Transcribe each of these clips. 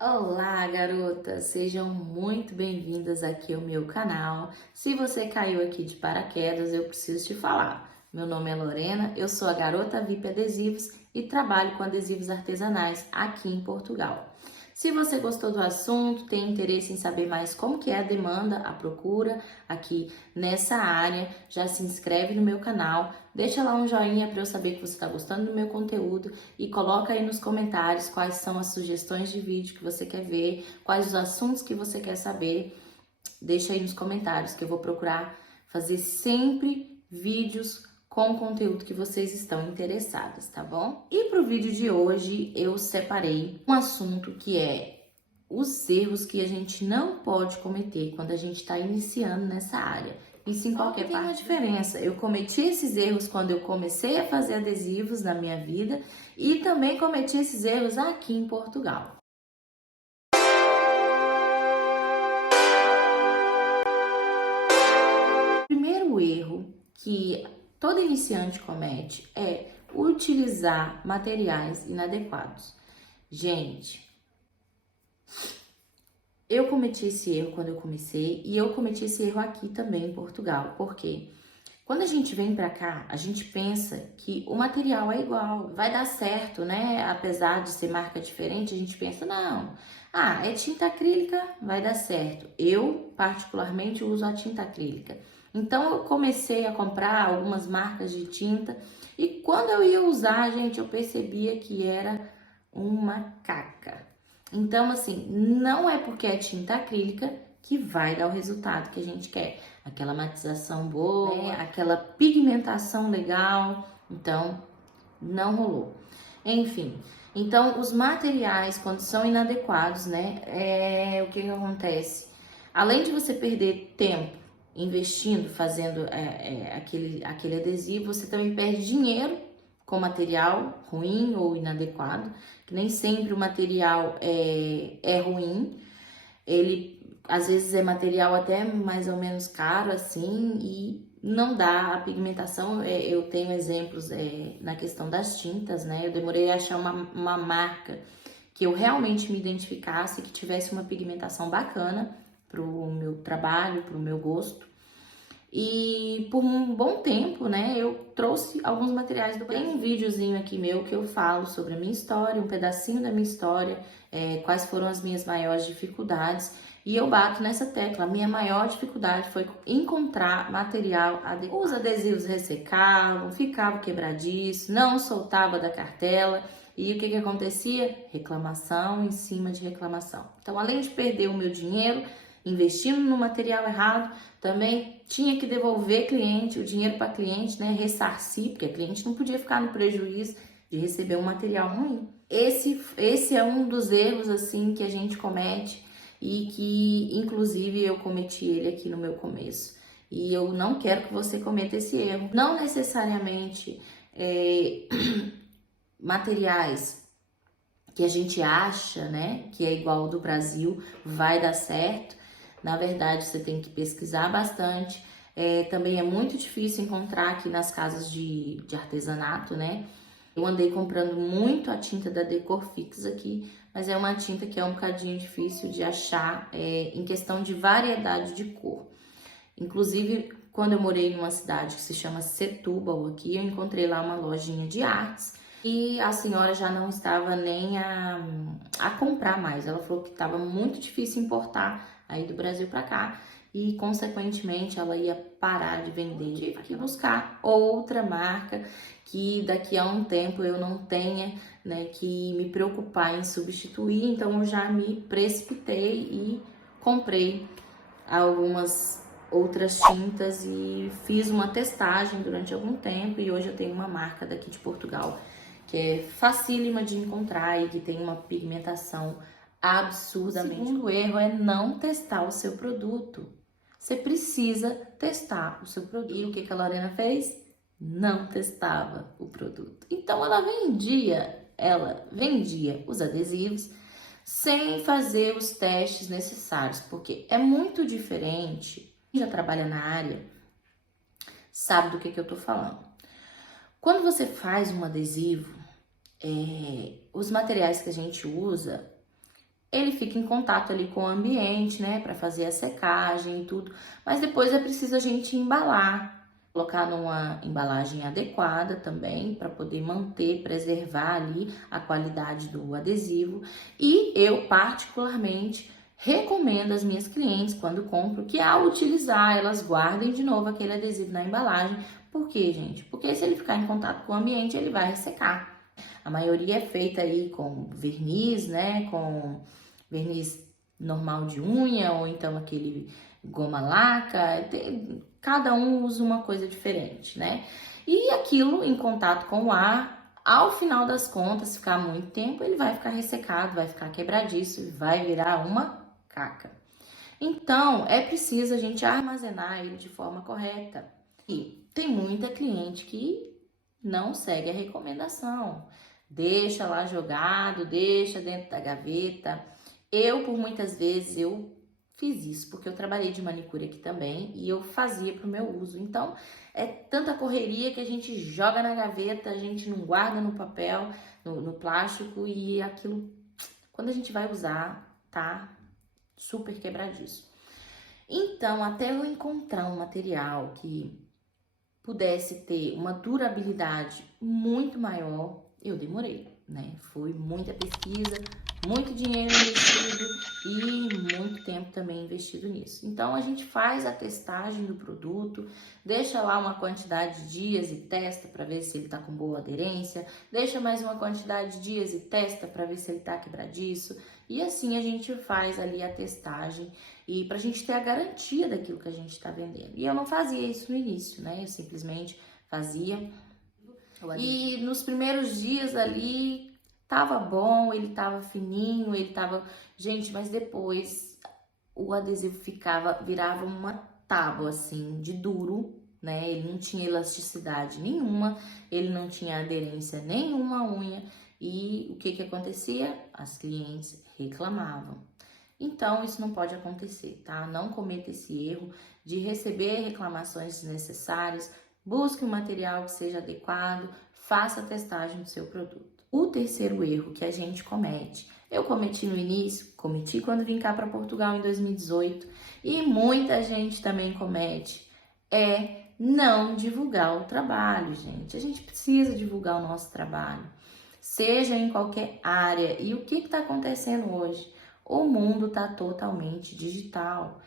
Olá, garotas! Sejam muito bem-vindas aqui ao meu canal. Se você caiu aqui de paraquedas, eu preciso te falar. Meu nome é Lorena, eu sou a garota VIP Adesivos e trabalho com adesivos artesanais aqui em Portugal. Se você gostou do assunto, tem interesse em saber mais como que é a demanda, a procura aqui nessa área, já se inscreve no meu canal, deixa lá um joinha para eu saber que você está gostando do meu conteúdo e coloca aí nos comentários quais são as sugestões de vídeo que você quer ver, quais os assuntos que você quer saber. Deixa aí nos comentários que eu vou procurar fazer sempre vídeos com conteúdo que vocês estão interessadas, tá bom? E para o vídeo de hoje eu separei um assunto que é os erros que a gente não pode cometer quando a gente está iniciando nessa área. Isso em qualquer parte. Tem uma diferença. Eu cometi esses erros quando eu comecei a fazer adesivos na minha vida e também cometi esses erros aqui em Portugal. O primeiro erro que todo iniciante comete é utilizar materiais inadequados. Gente, eu cometi esse erro quando eu comecei e eu cometi esse erro aqui também em Portugal. Por quê? Quando a gente vem pra cá, a gente pensa que o material é igual, vai dar certo, né? Apesar de ser marca diferente, a gente pensa, não, é tinta acrílica, vai dar certo. Eu, particularmente, uso a tinta acrílica. Então, eu comecei a comprar algumas marcas de tinta e quando eu ia usar, gente, eu percebia que era uma caca. Então, assim, não é porque é tinta acrílica que vai dar o resultado que a gente quer. Aquela matização boa, né? Aquela pigmentação legal. Então, não rolou. Enfim, então os materiais, quando são inadequados, né? O que acontece? Além de você perder tempo investindo, fazendo aquele adesivo, você também perde dinheiro com material ruim ou inadequado, que nem sempre o material é ruim. Ele às vezes é material até mais ou menos caro assim e não dá a pigmentação. Eu tenho exemplos na questão das tintas, né? Eu demorei a achar uma marca que eu realmente me identificasse, que tivesse uma pigmentação bacana pro meu trabalho, pro meu gosto. E por um bom tempo, né, eu trouxe alguns materiais do Brasil. Tem um videozinho aqui meu que eu falo sobre a minha história, um pedacinho da minha história, quais foram as minhas maiores dificuldades. E eu bato nessa tecla, a minha maior dificuldade foi encontrar material adequado. Os adesivos ressecavam, ficavam quebradiços, não soltava da cartela. E o que acontecia? Reclamação em cima de reclamação. Então, além de perder o meu dinheiro, investindo no material errado, também tinha que devolver cliente, o dinheiro para cliente, né? Ressarcir, porque a cliente não podia ficar no prejuízo de receber um material ruim. Esse é um dos erros, assim, que a gente comete e que, inclusive, eu cometi ele aqui no meu começo. E eu não quero que você cometa esse erro. Não necessariamente materiais que a gente acha, né, que é igual ao do Brasil, vai dar certo. Na verdade, você tem que pesquisar bastante. Também é muito difícil encontrar aqui nas casas de artesanato, né? Eu andei comprando muito a tinta da Decorfix aqui, mas é uma tinta que é um bocadinho difícil de achar em questão de variedade de cor. Inclusive, quando eu morei em uma cidade que se chama Setúbal aqui, eu encontrei lá uma lojinha de artes e a senhora já não estava nem a comprar mais. Ela falou que estava muito difícil importar aí do Brasil para cá e, consequentemente, ela ia parar de vender. Tive que buscar outra marca que daqui a um tempo eu não tenha, né, que me preocupar em substituir. Então, eu já me precipitei e comprei algumas outras tintas e fiz uma testagem durante algum tempo e hoje eu tenho uma marca daqui de Portugal que é facílima de encontrar e que tem uma pigmentação absurdamente. O segundo erro é não testar o seu produto. Você precisa testar o seu produto. E o que a Lorena fez? Não testava o produto. Então ela vendia os adesivos sem fazer os testes necessários, porque é muito diferente. Quem já trabalha na área sabe do que eu tô falando. Quando você faz um adesivo, os materiais que a gente usa ele fica em contato ali com o ambiente, né, para fazer a secagem e tudo, mas depois é preciso a gente embalar, colocar numa embalagem adequada também, para poder manter, preservar ali a qualidade do adesivo. E eu particularmente recomendo às minhas clientes, quando compro, que ao utilizar, elas guardem de novo aquele adesivo na embalagem. Por quê, gente? Porque se ele ficar em contato com o ambiente, ele vai ressecar. A maioria é feita aí com verniz, né? Com verniz normal de unha, ou então aquele goma laca. Cada um usa uma coisa diferente, né? E aquilo em contato com o ar, ao final das contas, se ficar muito tempo, ele vai ficar ressecado, vai ficar quebradiço e vai virar uma caca. Então, é preciso a gente armazenar ele de forma correta. E tem muita cliente que não segue a recomendação. Deixa lá jogado, deixa dentro da gaveta. Por muitas vezes, eu fiz isso, porque eu trabalhei de manicure aqui também e eu fazia para o meu uso. Então, é tanta correria que a gente joga na gaveta, a gente não guarda no papel, no plástico, e aquilo, quando a gente vai usar, tá super quebradiço. Então, até eu encontrar um material que pudesse ter uma durabilidade muito maior, eu demorei, né? Foi muita pesquisa, muito dinheiro investido e muito tempo também investido nisso. Então, a gente faz a testagem do produto, deixa lá uma quantidade de dias e testa para ver se ele tá com boa aderência, deixa mais uma quantidade de dias e testa para ver se ele tá quebradiço, e assim a gente faz ali a testagem e pra gente ter a garantia daquilo que a gente tá vendendo. E eu não fazia isso no início, né? Eu simplesmente fazia. E nos primeiros dias ali tava bom, ele tava fininho, ele tava. Gente, mas depois o adesivo virava uma tábua assim, de duro, né? Ele não tinha elasticidade nenhuma, ele não tinha aderência nenhuma à unha. E o que acontecia? As clientes reclamavam. Então, isso não pode acontecer, tá? Não cometa esse erro de receber reclamações desnecessárias. Busque um material que seja adequado, faça a testagem do seu produto. O terceiro erro que a gente comete, eu cometi no início, cometi quando vim cá para Portugal em 2018, e muita gente também comete, é não divulgar o trabalho, gente. A gente precisa divulgar o nosso trabalho, seja em qualquer área. E o que está acontecendo hoje? O mundo está totalmente digital.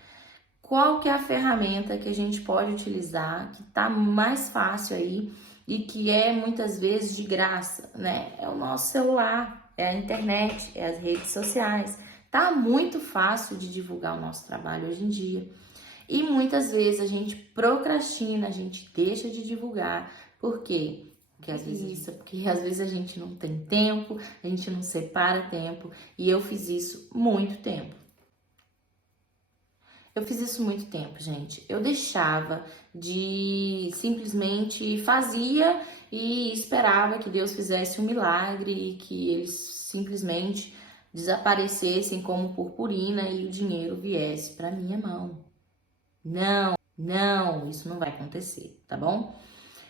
Qual que é a ferramenta que a gente pode utilizar, que está mais fácil aí e que é muitas vezes de graça, né? É o nosso celular, é a internet, é as redes sociais. Tá muito fácil de divulgar o nosso trabalho hoje em dia. E muitas vezes a gente procrastina, a gente deixa de divulgar. Por quê? Porque às vezes a gente não tem tempo, a gente não separa tempo, e eu fiz isso muito tempo. Gente. Eu deixava de simplesmente fazia e esperava que Deus fizesse um milagre e que eles simplesmente desaparecessem como purpurina e o dinheiro viesse para minha mão. Não, isso não vai acontecer, tá bom?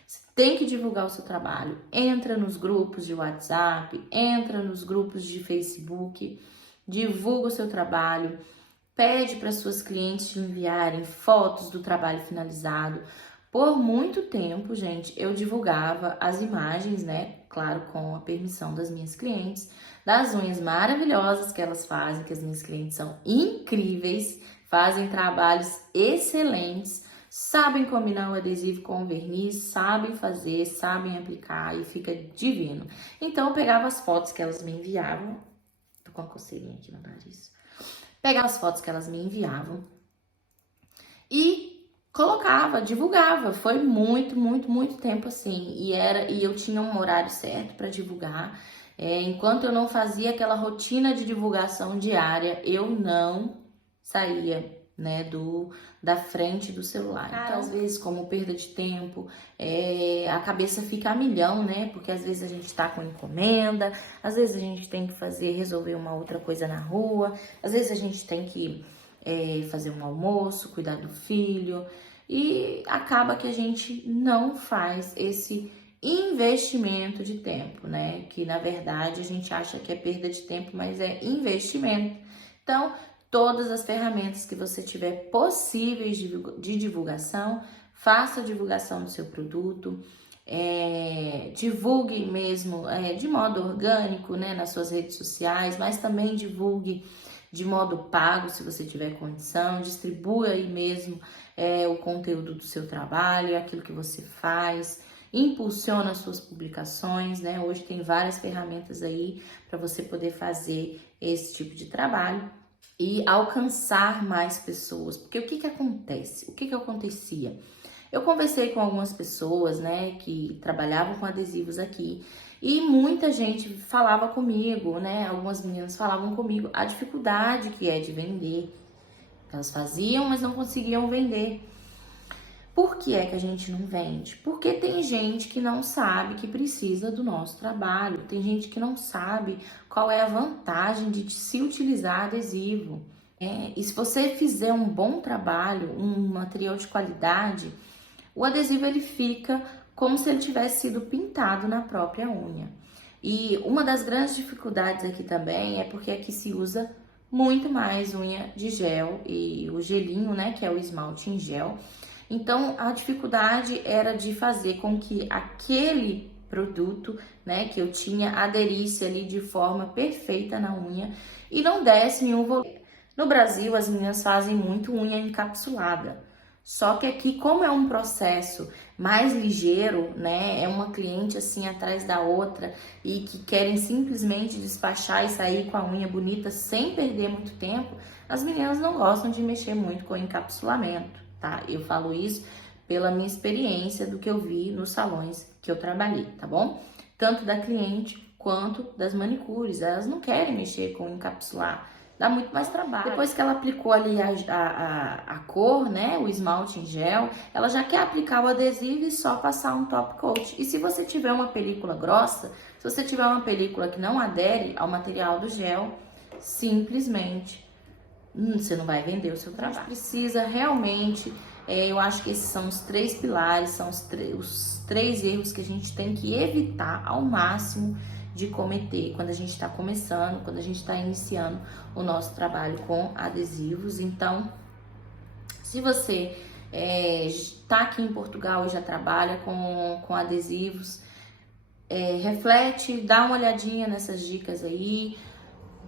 Você tem que divulgar o seu trabalho. Entra nos grupos de WhatsApp, entra nos grupos de Facebook, divulga o seu trabalho. Pede para suas clientes te enviarem fotos do trabalho finalizado. Por muito tempo, gente, eu divulgava as imagens, né? Claro, com a permissão das minhas clientes, das unhas maravilhosas que elas fazem, que as minhas clientes são incríveis, fazem trabalhos excelentes, sabem combinar o adesivo com o verniz, sabem fazer, sabem aplicar e fica divino. Então, eu pegava as fotos que elas me enviavam. Tô com uma coceirinha aqui no nariz. Pegava as fotos que elas me enviavam e colocava, divulgava. Foi muito tempo assim. E eu tinha um horário certo para divulgar. Enquanto eu não fazia aquela rotina de divulgação diária, eu não saía, né, da frente do celular. Então, às vezes, como perda de tempo, a cabeça fica a milhão, né? Porque às vezes a gente tá com encomenda, às vezes a gente tem que resolver uma outra coisa na rua, às vezes a gente tem que fazer um almoço, cuidar do filho, e acaba que a gente não faz esse investimento de tempo, né? Que na verdade a gente acha que é perda de tempo, mas é investimento. Então, todas as ferramentas que você tiver possíveis de divulgação, faça a divulgação do seu produto, divulgue mesmo de modo orgânico, né, nas suas redes sociais, mas também divulgue de modo pago, se você tiver condição, distribua aí mesmo o conteúdo do seu trabalho, aquilo que você faz, impulsiona as suas publicações, né? Hoje tem várias ferramentas aí para você poder fazer esse tipo de trabalho e alcançar mais pessoas. Porque o que que acontece? O que que acontecia? Eu conversei com algumas pessoas, né, que trabalhavam com adesivos aqui e muita gente falava comigo, né, algumas meninas falavam comigo a dificuldade que é de vender. Elas faziam, mas não conseguiam vender. Por que é que a gente não vende? Porque tem gente que não sabe que precisa do nosso trabalho, tem gente que não sabe qual é a vantagem de se utilizar adesivo. E se você fizer um bom trabalho, um material de qualidade, o adesivo ele fica como se ele tivesse sido pintado na própria unha. E uma das grandes dificuldades aqui também é porque aqui se usa muito mais unha de gel e o gelinho, né, que é o esmalte em gel. Então, a dificuldade era de fazer com que aquele produto, né, que eu tinha aderisse ali de forma perfeita na unha e não desse nenhum volume. No Brasil, as meninas fazem muito unha encapsulada. Só que aqui, como é um processo mais ligeiro, né, é uma cliente assim atrás da outra e que querem simplesmente despachar e sair com a unha bonita sem perder muito tempo, as meninas não gostam de mexer muito com encapsulamento, tá? Eu falo isso pela minha experiência do que eu vi nos salões que eu trabalhei, tá bom? Tanto da cliente quanto das manicures, elas não querem mexer com encapsular. Dá muito mais trabalho. Depois que ela aplicou ali a cor, né, o esmalte em gel, ela já quer aplicar o adesivo e só passar um top coat. E se você tiver uma película grossa, se você tiver uma película que não adere ao material do gel, simplesmente você não vai vender o seu trabalho. A gente precisa realmente, eu acho que esses são os 3 pilares, são os 3 erros que a gente tem que evitar ao máximo de cometer quando a gente está começando, quando a gente está iniciando o nosso trabalho com adesivos. Então, se você está aqui em Portugal e já trabalha com adesivos, reflete, dá uma olhadinha nessas dicas aí,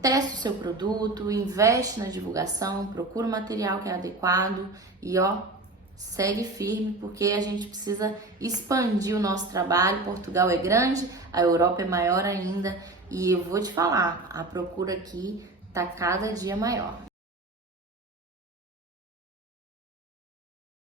testa o seu produto, investe na divulgação, procura o material que é adequado e segue firme, porque a gente precisa expandir o nosso trabalho. Portugal é grande, a Europa é maior ainda e eu vou te falar, a procura aqui tá cada dia maior.